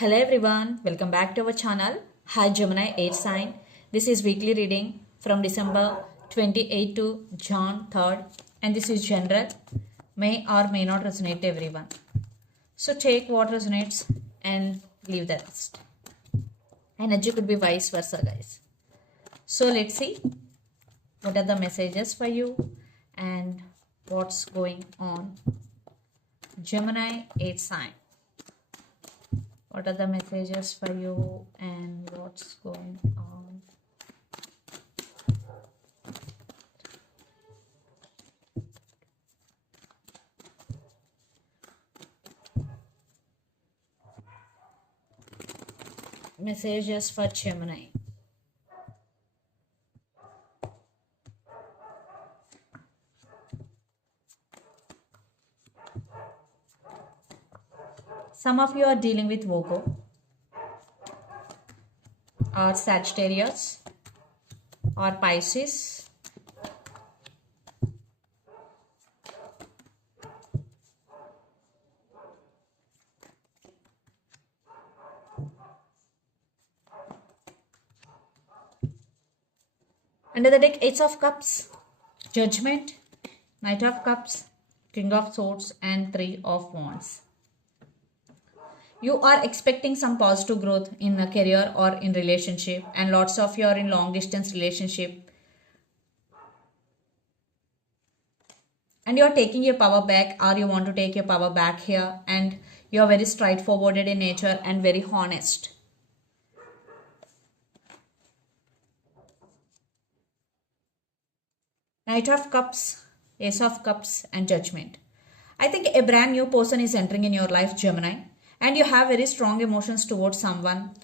Hello everyone, welcome back to our channel. Hi Gemini Air Sign. This is weekly reading from December 28 to Jan 3rd, and this is general. May or may not resonate to everyone. So take what resonates and leave the rest. Energy could be vice versa, guys. So let's see what are the messages for you and what's going on. Gemini Air Sign. What are the messages for you and what's going on? Messages for Gemini. Some of you are dealing with Virgo or Sagittarius or Pisces. Under the deck, Ace of Cups, Judgment, Knight of Cups, King of Swords and Three of Wands. You are expecting some positive growth in a career or in relationship, and lots of you are in long distance relationship. And you are taking your power back, or you want to take your power back here, and you are very straightforward in nature and very honest. Knight of Cups, Ace of Cups and Judgment. I think a brand new person is entering in your life, Gemini. And you have very strong emotions towards someone,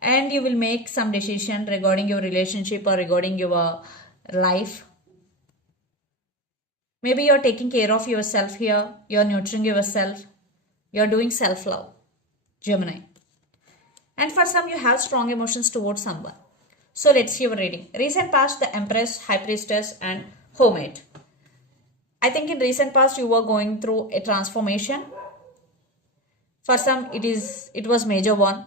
and you will make some decision regarding your relationship or regarding your life. Maybe you're taking care of yourself here, you're nurturing yourself, you're doing self-love, Gemini. And for some, you have strong emotions towards someone. So let's see your reading. Recent past, the Empress, High Priestess and Hermit. I think in recent past you were going through a transformation. For some, it was major one.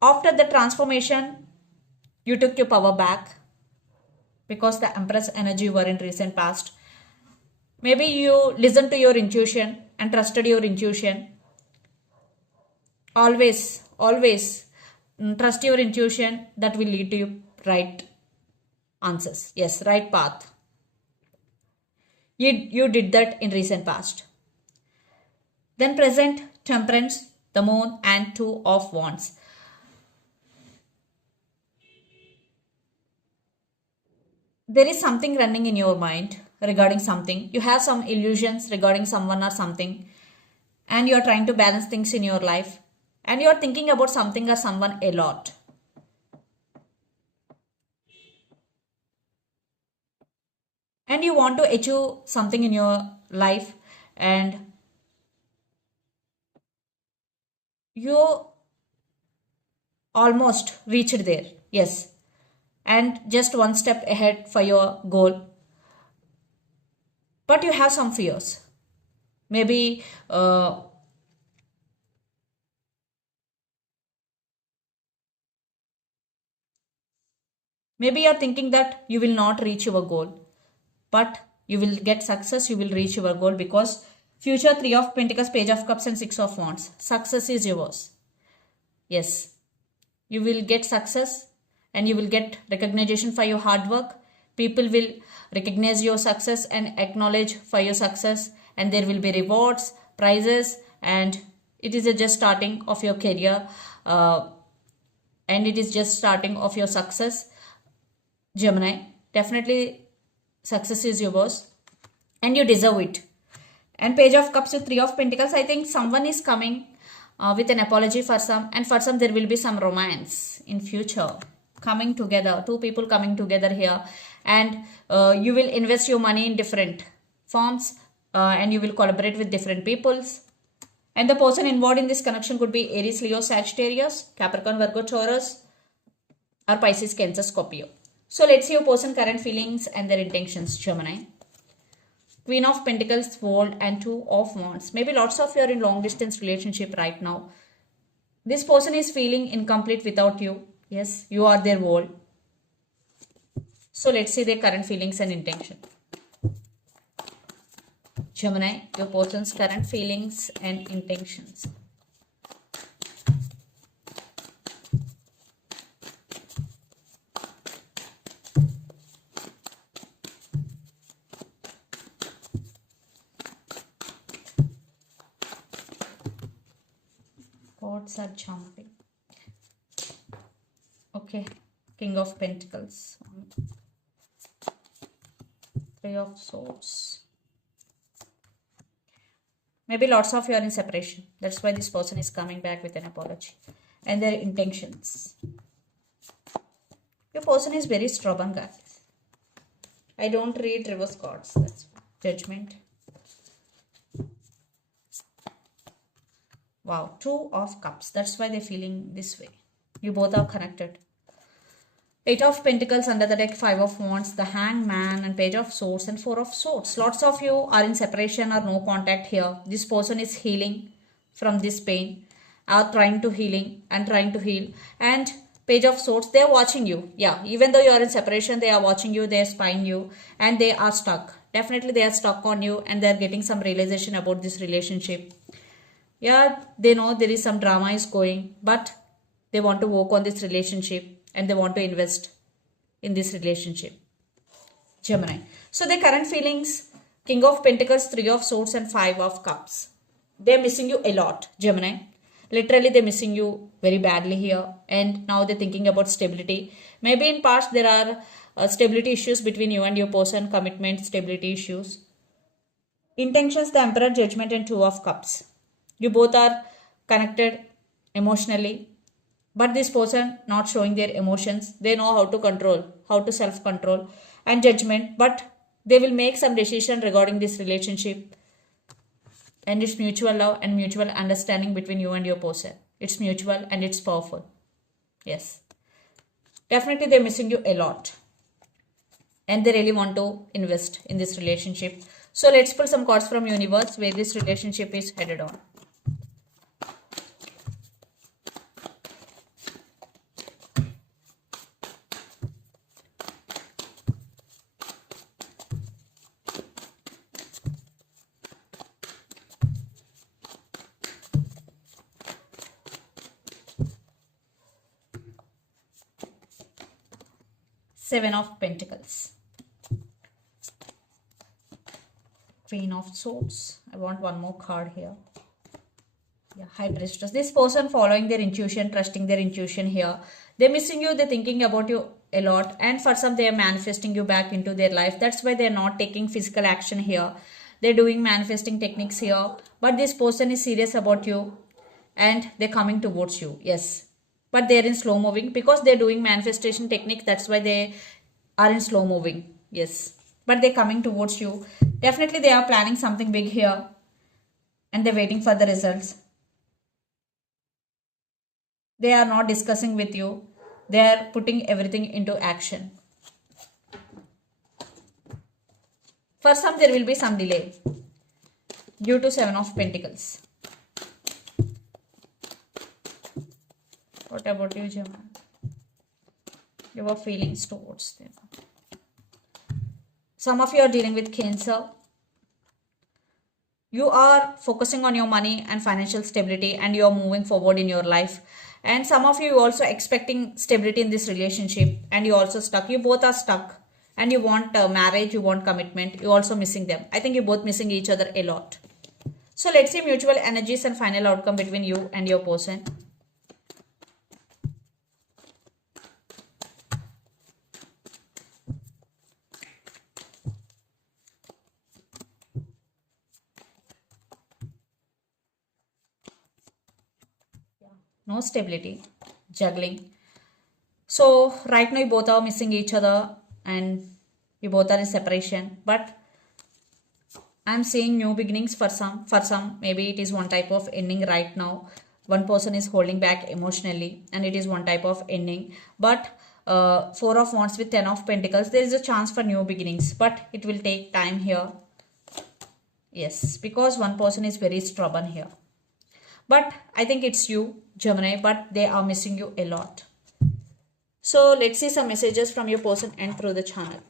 After the transformation, you took your power back because the Empress energy were in recent past. Maybe you listened to your intuition and trusted your intuition. Always trust your intuition. That will lead to you right answers. Yes, right path. You did that in recent past. Then present, Temperance, the Moon and Two of Wands. There is something running in your mind regarding something. You have some illusions regarding someone or something, and you are trying to balance things in your life, and you are thinking about something or someone a lot. And you want to achieve something in your life, and you almost reached there. Yes. And just one step ahead for your goal. But you have some fears. Maybe you're thinking that you will not reach your goal. But you will get success, you will reach your goal, because future, Three of Pentacles, Page of Cups and Six of Wands. Success is yours. Yes. You will get success and you will get recognition for your hard work. People will recognize your success and acknowledge for your success, and there will be rewards, prizes, and it is just starting of your career and it is just starting of your success, Gemini. Definitely success is yours and you deserve it. And Page of Cups with Three of Pentacles, I think someone is coming with an apology for some, and for some there will be some romance in future coming together. Two people coming together here, and you will invest your money in different forms and you will collaborate with different peoples. And the person involved in this connection could be Aries, Leo, Sagittarius, Capricorn, Virgo, Taurus or Pisces, Cancer, Scorpio. So let's see your person current feelings and their intentions, Gemini. Queen of Pentacles, World, and Two of Wands. Maybe lots of you are in long distance relationship right now. This person is feeling incomplete without you. Yes, you are their world. So let's see their current feelings and intention. Gemini, your person's current feelings and intentions. Cards are jumping. Okay, King of Pentacles. Three of Swords. Maybe lots of you are in separation. That's why this person is coming back with an apology. And their intentions. Your person is very stubborn, guys. I don't read reverse cards. That's Judgment. Wow, Two of Cups. That's why they're feeling this way. You both are connected. Eight of Pentacles under the deck, Five of Wands, the Hangman, and Page of Swords, and Four of Swords. Lots of you are in separation or no contact here. This person is healing from this pain, are trying to heal. And Page of Swords, they are watching you. Yeah, even though you are in separation, they are watching you, they are spying you, and they are stuck. Definitely they are stuck on you, and they are getting some realization about this relationship. Yeah, they know there is some drama is going, but they want to work on this relationship and they want to invest in this relationship. Gemini. So their current feelings, King of Pentacles, Three of Swords, and Five of Cups. They're missing you a lot, Gemini. Literally, they're missing you very badly here. And now they're thinking about stability. Maybe in past there are stability issues between you and your person, commitment, stability issues. Intentions, the Emperor, Judgment, and Two of Cups. You both are connected emotionally, but this person not showing their emotions. They know how to control, how to self-control, and Judgment, but they will make some decision regarding this relationship, and it's mutual love and mutual understanding between you and your person. It's mutual and it's powerful. Yes, definitely they're missing you a lot, and they really want to invest in this relationship. So let's pull some cards from universe where this relationship is headed on. Seven of Pentacles. Queen of Swords. I want one more card here. Yeah, High Priestess. This person following their intuition, trusting their intuition here. They're missing you. They're thinking about you a lot. And for some, they are manifesting you back into their life. That's why they're not taking physical action here. They're doing manifesting techniques here. But this person is serious about you. And they're coming towards you. Yes. But they're in slow moving because they're doing manifestation technique. That's why they are in slow moving. Yes. But they're coming towards you. Definitely they are planning something big here. And they're waiting for the results. They are not discussing with you. They are putting everything into action. For some, there will be some delay due to Seven of Pentacles. What about you, Gemini? Your feelings towards them. Some of you are dealing with Cancer. You are focusing on your money and financial stability, and you are moving forward in your life. And some of you are also expecting stability in this relationship, and you also stuck. You both are stuck, and you want marriage, you want commitment. You're also missing them. I think you're both missing each other a lot. So let's see mutual energies and final outcome between you and your person. No stability, juggling. So right now you both are missing each other and you both are in separation. But I'm seeing new beginnings for some. For some, maybe it is one type of ending right now. One person is holding back emotionally and it is one type of ending. But Four of Wands with Ten of Pentacles, there is a chance for new beginnings. But it will take time here. Yes, because one person is very stubborn here. But I think it's you, Gemini, but they are missing you a lot. So let's see some messages from your person and through the channel.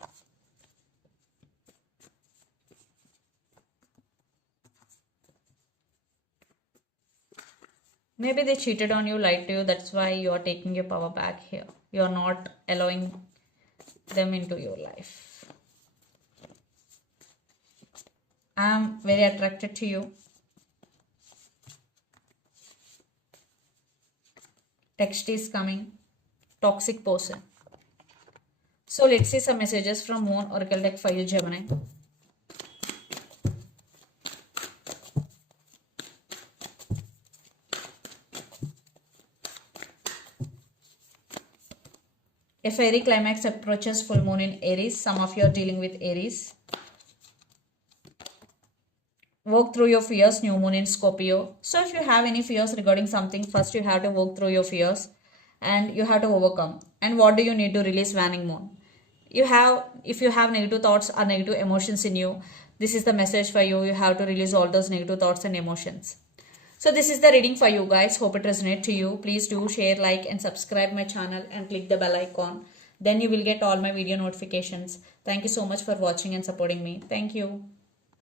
Maybe they cheated on you, lied to you. That's why you are taking your power back here. You are not allowing them into your life. I am very attracted to you. Text is coming. Toxic person. So let's see some messages from Moon Oracle deck for you, Gemini. A fairy climax approaches full moon in Aries. Some of you are dealing with Aries. Work through your fears, new moon in Scorpio. So if you have any fears regarding something, first you have to work through your fears and you have to overcome. And what do you need to release? Waning moon. If you have negative thoughts or negative emotions in you, this is the message for you. You have to release all those negative thoughts and emotions. So this is the reading for you guys. Hope it resonates to you. Please do share, like and subscribe my channel and click the bell icon. Then you will get all my video notifications. Thank you so much for watching and supporting me. Thank you.